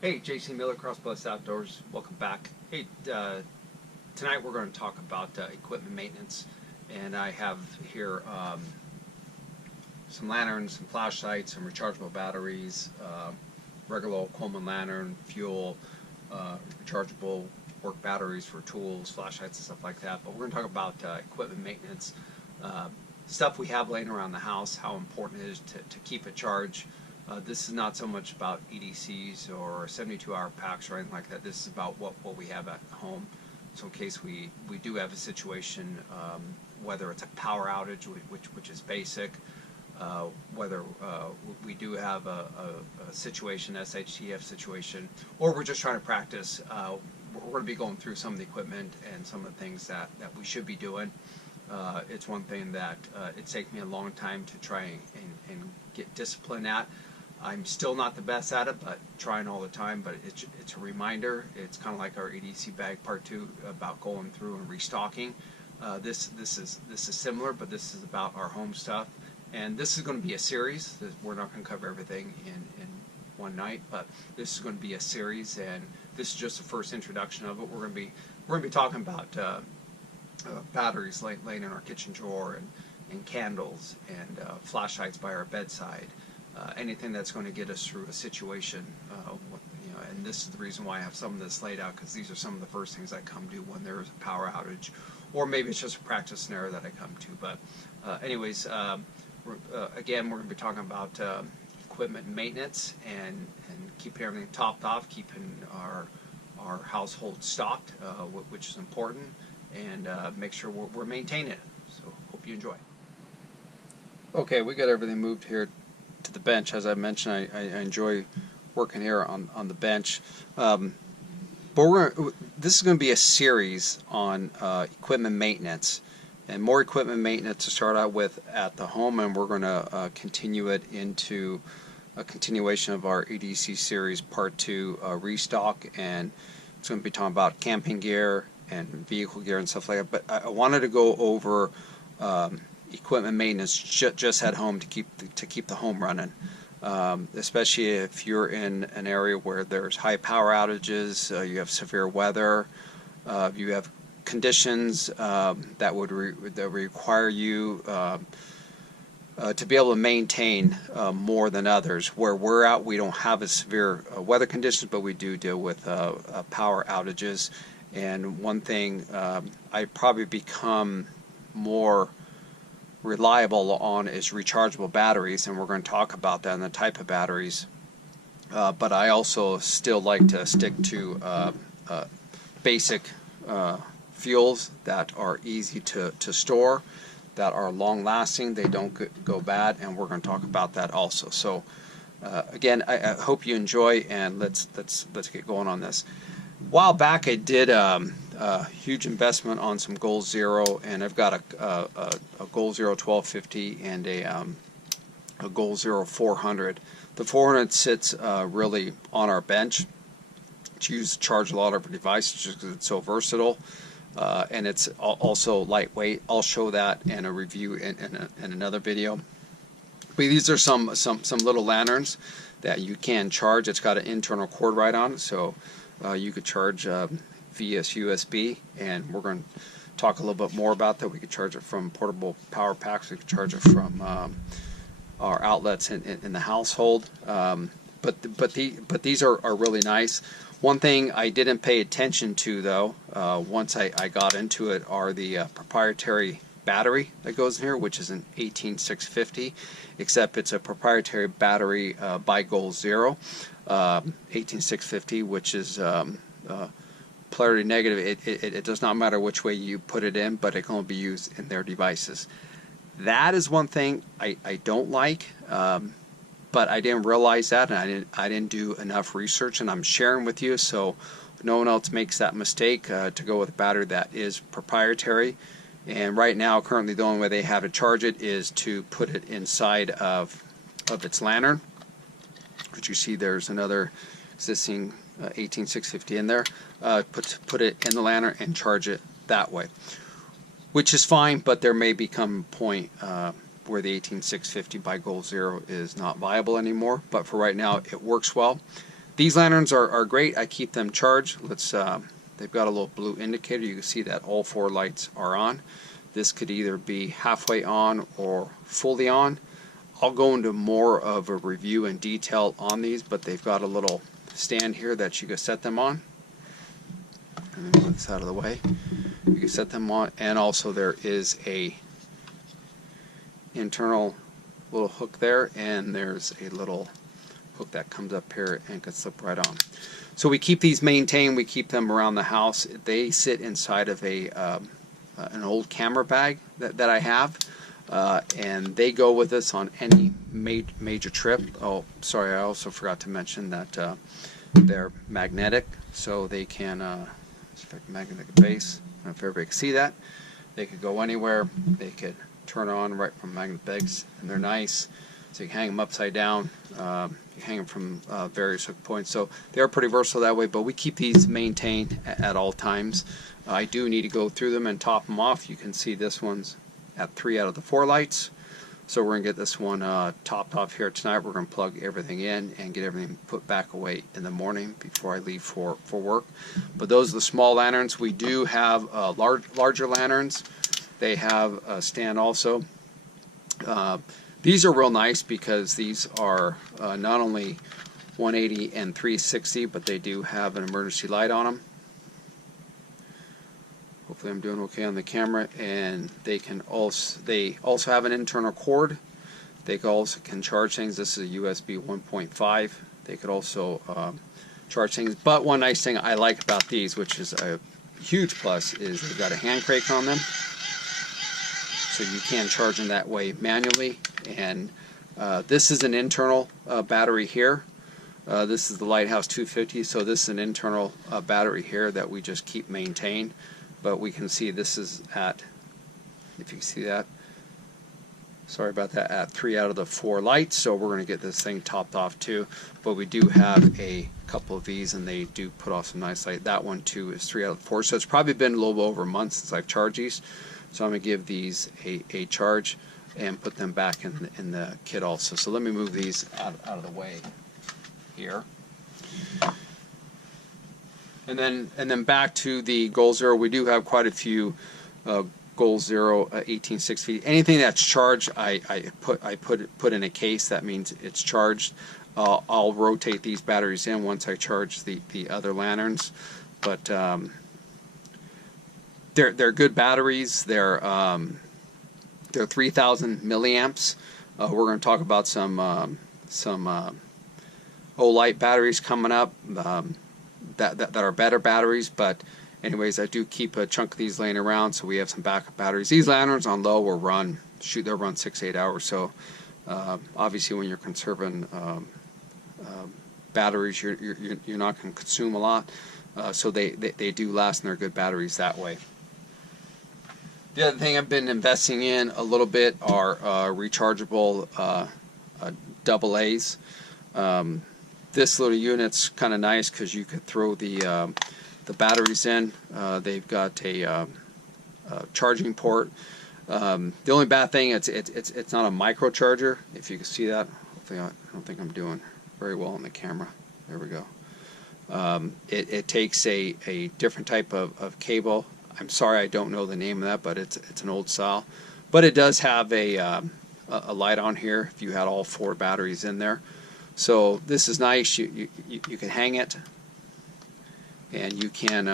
Hey, JC Miller, CrossedBlessedOutdoors. Outdoors. Welcome back. Hey, tonight we're going to talk about equipment maintenance, and I have here some lanterns, some flashlights, some rechargeable batteries, regular old Coleman lantern, fuel, rechargeable work batteries for tools, flashlights, and stuff like that. But we're going to talk about equipment maintenance, stuff we have laying around the house, how important it is to keep it charged. This is not so much about EDCs or 72-hour packs or anything like that. This is about what we have at home. So in case we do have a situation, whether it's a power outage, which is basic, whether we do have a situation, SHTF situation, or we're just trying to practice, we're going to be going through some of the equipment and some of the things that we should be doing. It's one thing that it's taken me a long time to try and get discipline at. I'm still not the best at it, but trying all the time. But it's a reminder. It's kind of like our EDC bag part 2 about going through and restocking. This is similar, but this is about our home stuff. And this is going to be a series. We're not going to cover everything in one night, but this is going to be a series, and this is just the first introduction of it. We're going to be talking about batteries laying in our kitchen drawer, and candles, and flashlights by our bedside. Anything that's going to get us through a situation, and this is the reason why I have some of this laid out, because these are some of the first things I come to when there is a power outage, or maybe it's just a practice scenario that I come to. But anyways, again, we're going to be talking about equipment maintenance and keeping everything topped off, keeping our household stocked, which is important, and make sure we're maintaining it. So hope you enjoy. Okay, we got everything moved here to the bench. As I mentioned, I enjoy working here on the bench. But this is going to be a series on equipment maintenance, and more equipment maintenance to start out with at the home, and we're going to continue it into a continuation of our EDC series part 2 restock, and it's going to be talking about camping gear and vehicle gear and stuff like that. But I wanted to go over equipment maintenance just at home to keep the home running, especially if you're in an area where there's high power outages, you have severe weather, you have conditions that would require you to be able to maintain more than others. Where we're at, we don't have as severe weather conditions, but we do deal with power outages. And one thing I probably become more reliable on is rechargeable batteries, and we're going to talk about that and the type of batteries. But I also still like to stick to basic fuels that are easy to store, that are long lasting, they don't go bad, and we're going to talk about that also. So again, I hope you enjoy, and let's get going on this. A while back I did a huge investment on some Goal Zero, and I've got a Goal Zero 1250 and a Goal Zero 400. The 400 sits really on our bench. It's used to charge a lot of our devices just because it's so versatile, and it's also lightweight. I'll show that in a review in another video. But these are some little lanterns that you can charge. It's got an internal cord right on it, so you could charge via USB, and we're going to talk a little bit more about that. We could charge it from portable power packs. We could charge it from our outlets in the household. But these are really nice. One thing I didn't pay attention to, though, once I got into it, are the proprietary battery that goes in here, which is an 18650, except it's a proprietary battery by Goal Zero, 18650, which is polarity negative. It does not matter which way you put it in, but it can only be used in their devices. That is one thing I don't like, but I didn't realize that, and I didn't do enough research, and I'm sharing with you so no one else makes that mistake to go with a battery that is proprietary. And right now, currently, the only way they have to charge it is to put it inside of its lantern, which you see there's another existing 18650 in there. Put it in the lantern and charge it that way, which is fine, but there may become a point where the 18650 by Goal Zero is not viable anymore. But for right now, it works well. These lanterns are great. I keep them charged. They've got a little blue indicator. You can see that all 4 lights are on. This could either be halfway on or fully on. I'll go into more of a review and detail on these, but they've got a little stand here that you can set them on. And then move this out of the way. You can set them on, and also there is a internal little hook there, and there's a little hook that comes up here and can slip right on. So we keep these maintained. We keep them around the house. They sit inside of an old camera bag that I have. And they go with us on any major trip. Oh, sorry, I also forgot to mention that they're magnetic, so they can, magnetic base, I don't know if everybody can see that. They could go anywhere. They could turn on right from magnet pegs, and they're nice. So you can hang them upside down. You hang them from various hook points. So they're pretty versatile that way, but we keep these maintained at all times. I do need to go through them and top them off. You can see this one's at 3 out of the 4 lights. So we're going to get this one topped off here tonight. We're going to plug everything in and get everything put back away in the morning before I leave for work. But those are the small lanterns. We do have larger lanterns. They have a stand also. These are real nice because these are not only 180 and 360, but they do have an emergency light on them. Hopefully I'm doing okay on the camera, and they also have an internal cord. They also can charge things. This is a USB 1.5. They could also charge things. But one nice thing I like about these, which is a huge plus, is they've got a hand crank on them, so you can charge them that way manually. And this is an internal battery here. This is the Lighthouse 250, so this is an internal battery here that we just keep maintained. But we can see this is at, if you can see that, sorry about that, at 3 out of the 4 lights. So we're going to get this thing topped off too. But we do have a couple of these, and they do put off some nice light. That one too is 3 out of 4. So it's probably been a little over a month since I've charged these. So I'm going to give these a charge and put them back in the kit also. So let me move these out of the way here. And then back to the Goal Zero. We do have quite a few Goal Zero 18650. Anything that's charged, I put in a case. That means it's charged. I'll rotate these batteries in once I charge the other lanterns. But they're good batteries. They're 3,000 milliamps. We're going to talk about some Olight batteries coming up. That are better batteries, but anyways, I do keep a chunk of these laying around, so we have some backup batteries. These lanterns on low will run, they'll run 6 to 8 hours. So obviously, when you're conserving batteries, you're not going to consume a lot. So they do last, and they're good batteries that way. The other thing I've been investing in a little bit are rechargeable AA's. This little unit's kind of nice because you could throw the batteries in. They've got a charging port. The only bad thing, it's not a micro charger. If you can see that, hopefully I don't think I'm doing very well on the camera. There we go. It takes a different type of cable. I'm sorry I don't know the name of that, but it's an old style. But it does have a light on here if you had all 4 batteries in there. So this is nice. You can hang it, and you can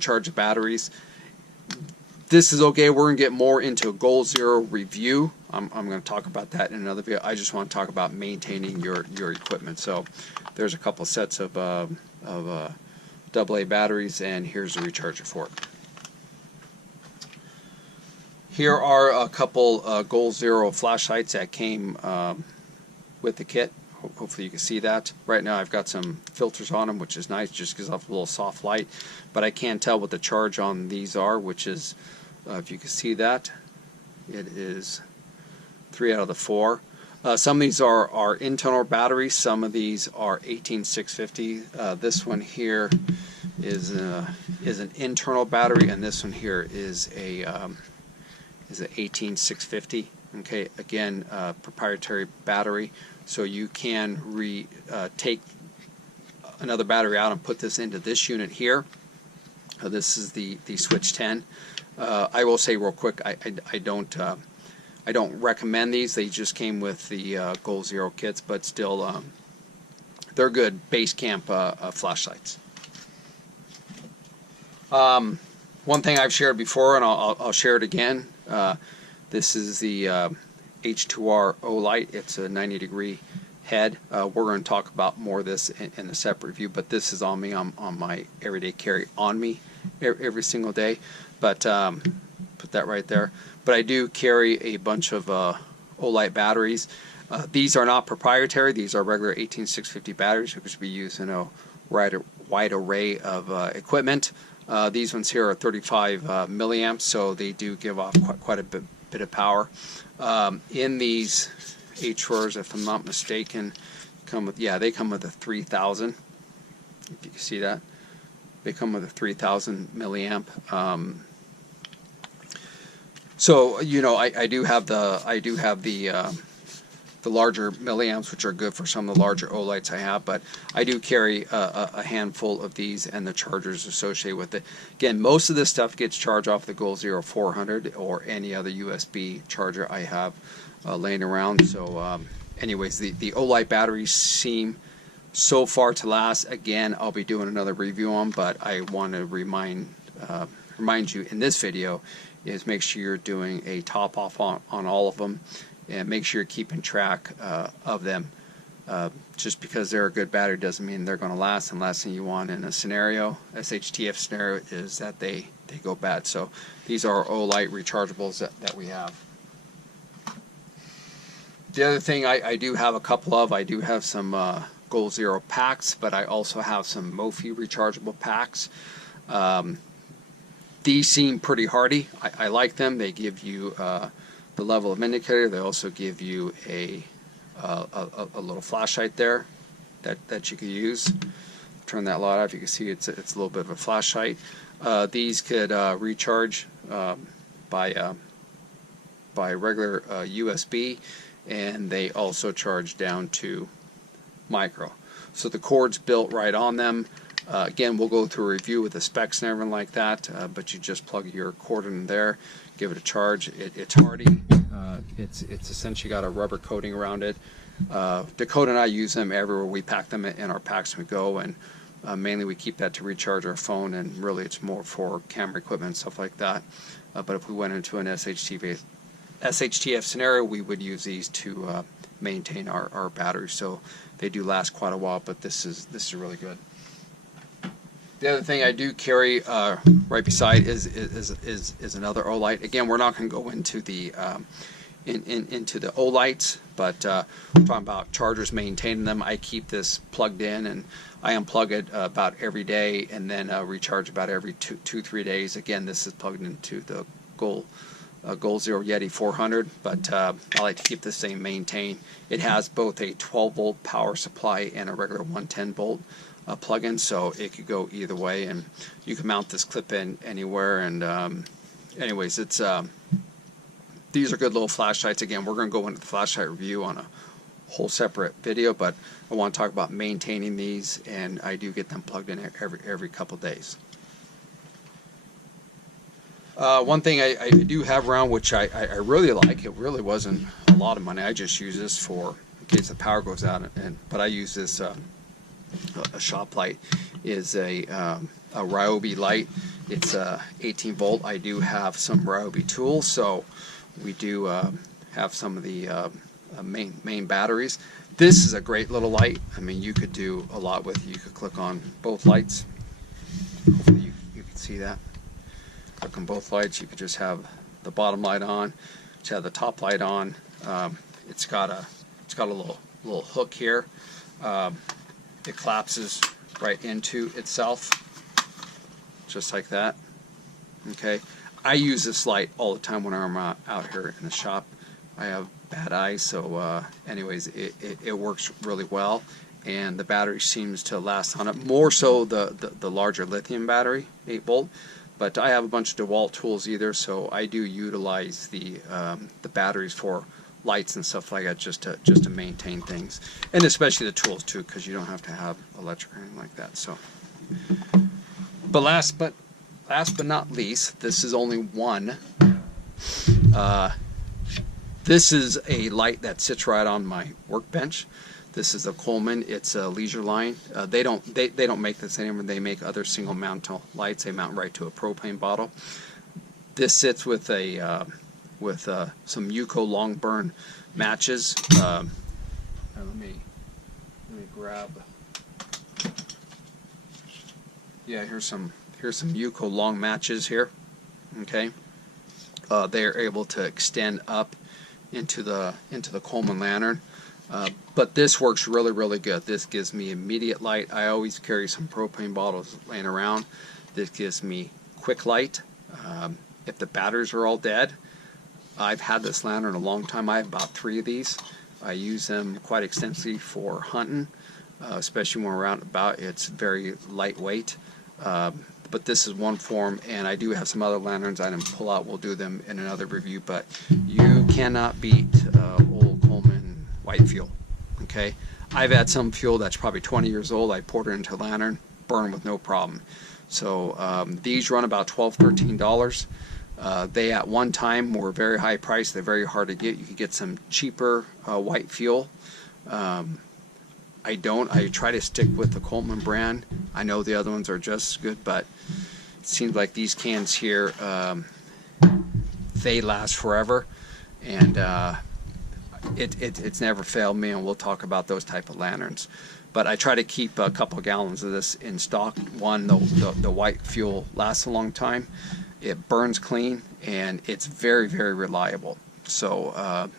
charge the batteries. This is okay. We're gonna get more into a Goal Zero review. I'm going to talk about that in another video. I just want to talk about maintaining your equipment. So there's a couple sets of AA batteries, and here's the recharger for it. Here are a couple Goal Zero flashlights that came with the kit. Hopefully you can see that. Right now I've got some filters on them, which is nice, just gives off a little soft light. But I can't tell what the charge on these are, which is, if you can see that, it is 3 out of the 4. Some of these are internal batteries. Some of these are 18650. This one here is an internal battery, and this one here is an 18650. Okay, again, proprietary battery, so you can take another battery out and put this into this unit here. This is the Switch 10. I will say real quick, I don't recommend these. They just came with the Goal Zero kits, but still they're good base camp flashlights. One thing I've shared before, and I'll share it again. This is the H2R O-Light. It's a 90-degree head. We're going to talk about more of this in a separate review, but this is on me, on my everyday carry on me every single day. But put that right there. But I do carry a bunch of O-Light batteries. These are not proprietary. These are regular 18650 batteries, which we use in a wide array of equipment. These ones here are 35 milliamps, so they do give off quite a bit of power. In these H4s, if I'm not mistaken, they come with a 3000. If you can see that, they come with a 3000 milliamp. So you know, I do have the larger milliamps, which are good for some of the larger O-Lights I have, but I do carry a handful of these and the chargers associated with it. Again, most of this stuff gets charged off the Goal Zero 400 or any other USB charger I have laying around. So anyways, the O-Light batteries seem so far to last. Again, I'll be doing another review on, but I want to remind you in this video is make sure you're doing a top off on all of them, and make sure you're keeping track of them. Just because they're a good battery doesn't mean they're going to last, and last thing you want in a scenario, SHTF scenario, is that they go bad. So these are O-Light rechargeables that we have. The other thing I do have a couple of, I do have some Goal Zero packs, but I also have some Mophie rechargeable packs. These seem pretty hardy. I like them. They give you the level of indicator. They also give you a little flashlight there that you can use. Turn that light off. You can see it's a little bit of a flashlight. These could recharge by regular USB, and they also charge down to micro. So the cord's built right on them. Again, we'll go through a review with the specs and everything like that, but you just plug your cord in there, give it a charge. It's hardy. It's essentially got a rubber coating around it. Dakota and I use them everywhere. We pack them in our packs when we go, and mainly we keep that to recharge our phone, and really it's more for camera equipment and stuff like that. But if we went into an SHTF scenario, we would use these to maintain our batteries. So they do last quite a while, but this is really good. The other thing I do carry right beside is another O-Light. Again, we're not going to go into the into the O-Lights, but we're talking about chargers, maintaining them. I keep this plugged in, and I unplug it about every day, and then recharge about every 2-3 days. Again, this is plugged into the Goal Zero Yeti 400, but I like to keep this thing maintained. It has both a 12-volt power supply and a regular 110-volt plug-in, so it could go either way, and you can mount this clip in anywhere. And anyways, it's these are good little flashlights. Again, we're going to go into the flashlight review on a whole separate video, but I want to talk about maintaining these, and I do get them plugged in every couple days. One thing I do have around, which I really like, it really wasn't a lot of money. I just use this for in case the power goes out, but I use this a shop light, is a Ryobi light. It's 18 volt. I do have some Ryobi tools, so we do have some of the main batteries. This is a great little light. I mean, you could do a lot with it. You could click on both lights. Hopefully you can see that. Click on both lights. You could just have the bottom light on, just have the top light on. It's got a little hook here. It collapses right into itself, just like that. Okay, I use this light all the time when I'm out here in the shop. I have bad eyes, so anyways, it works really well, and the battery seems to last on it. More so the larger lithium battery, 8 volt. But I have a bunch of DeWalt tools either, so I do utilize the batteries for lights and stuff like that, just to maintain things, and especially the tools too, because you don't have to have electric or anything like that. So, but last but not least, this is only one. This is a light that sits right on my workbench. This is a Coleman. It's a Leisure Line. They don't make this anymore. They make other single mount lights. They mount right to a propane bottle. This sits with a some Yuko long burn matches. Let me grab. Yeah, here's some Yuko long matches here. Okay, they are able to extend up into the Coleman lantern. But this works really good. This gives me immediate light. I always carry some propane bottles laying around. This gives me quick light. If the batteries are all dead, I've had this lantern a long time. I have about 3 of these. I use them quite extensively for hunting, especially when we're out and about. It's very lightweight. But this is one form, and I do have some other lanterns I didn't pull out. We'll do them in another review, but you cannot beat old Coleman white fuel. Okay, I've had some fuel that's probably 20 years old. I poured it into a lantern, burn with no problem. So these run about $12, $13. They at one time were very high priced. They're very hard to get. You could get some cheaper white fuel. I try to stick with the Coleman brand. I know the other ones are just as good, but it seems like these cans here, they last forever, and it's never failed me, and we'll talk about those type of lanterns. But I try to keep a couple of gallons of this in stock. One, the white fuel lasts a long time. It burns clean, and it's very reliable. So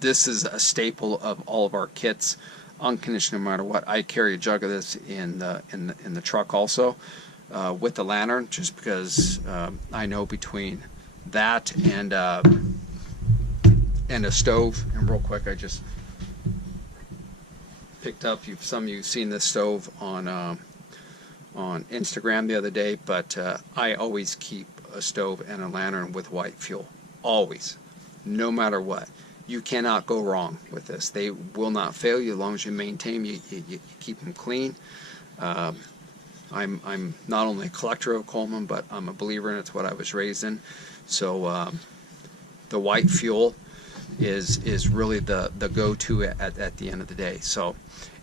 this is a staple of all of our kits. Unconditioned, no matter what. I carry a jug of this in the truck also with the lantern, just because I know between that and a stove. And real quick, I just picked up. Some of you've seen this stove on Instagram the other day, but I always keep a stove and a lantern with white fuel, always, no matter what. You cannot go wrong with this. They will not fail you as long as you maintain you keep them clean. I'm not only a collector of Coleman, but I'm a believer in it. It's what I was raised in. So the white fuel is really the go-to at the end of the day. So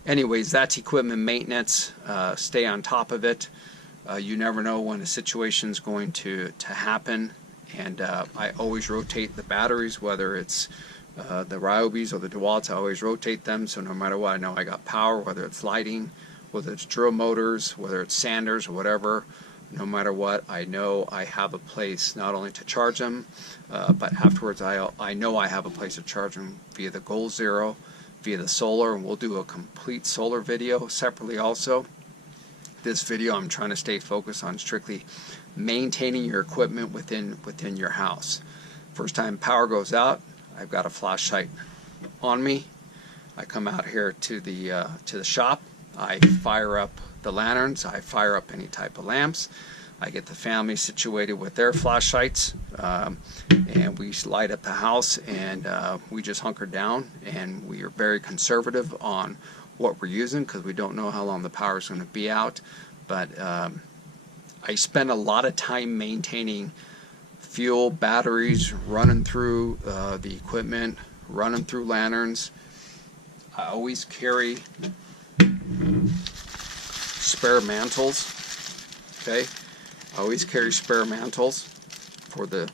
anyways, that's equipment maintenance. Stay on top of it. You never know when a situation's going to happen. And I always rotate the batteries, whether it's the Ryobis or the DeWalt's. I always rotate them, so no matter what, I know I got power, whether it's lighting, whether it's drill motors, whether it's sanders or whatever. No matter what, I know I have a place not only to charge them, but afterwards I know I have a place to charge them via the Goal Zero, via the solar, and we'll do a complete solar video separately also. This video I'm trying to stay focused on strictly maintaining your equipment within your house. First time power goes out, I've got a flashlight on me. I come out here to the shop. I fire up the lanterns. I fire up any type of lamps. I get the family situated with their flashlights, and we light up the house, and we just hunker down, and we are very conservative on what we're using because we don't know how long the power is going to be out. But I spend a lot of time maintaining fuel, batteries, running through the equipment, running through lanterns. I always carry spare mantles. Okay, I always carry spare mantles for the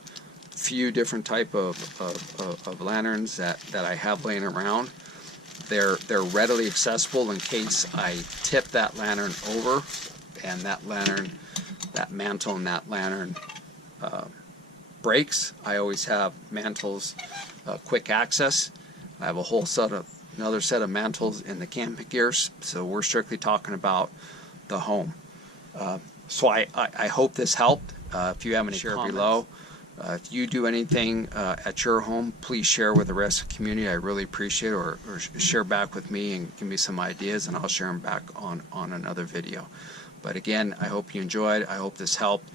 few different type of lanterns that I have laying around. They're readily accessible in case I tip that lantern over, and that mantle and that lantern breaks. I always have mantles, quick access. I have a whole another set of mantles in the camping gears. So we're strictly talking about the home. So I hope this helped. If you have any comments below, if you do anything at your home, please share with the rest of the community. I really appreciate it, or share back with me and give me some ideas, and I'll share them back on another video. But again, I hope you enjoyed. I hope this helped.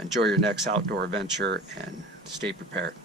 Enjoy your next outdoor adventure and stay prepared.